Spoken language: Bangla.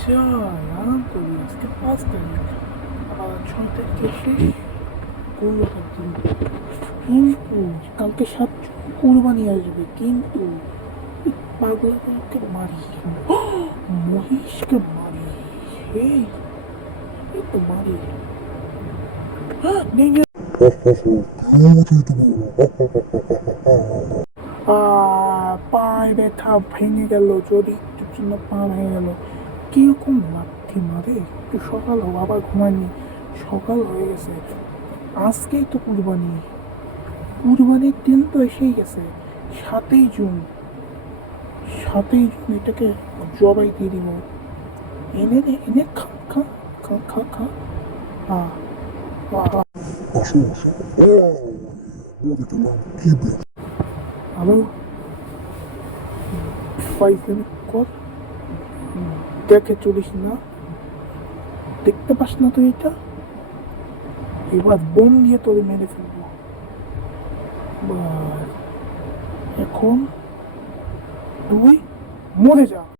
যাই আরাম করি। আজকে পাঁচ তারিখ। দিন কিন্তু কালকে সাত আসবে, কিন্তু মারি মহিষকে মারি এই তো মারি পায়ে ব্যথা ভেঙে গেল, যদি জন্য পা ভেঙে গেল। কীরকম লাথি মারে? একটু সকাল হোক, আবার ঘুমায়নি। সকাল হয়ে গেছে। আজকেই তো কুরবানি। কুরবানির দিন তো এসেই গেছে। সাতই জুন। সাতই জুন এটাকে জবাই দিয়ে দিব। এনে এনে খা খা খা খা খা। আরও পাইছেন কর দেখে চলিস না। দেখতে পাস না তুই এটা? এবার বোম দিয়ে তোরে মেরে ফেলব। এখন তুই মরে যা।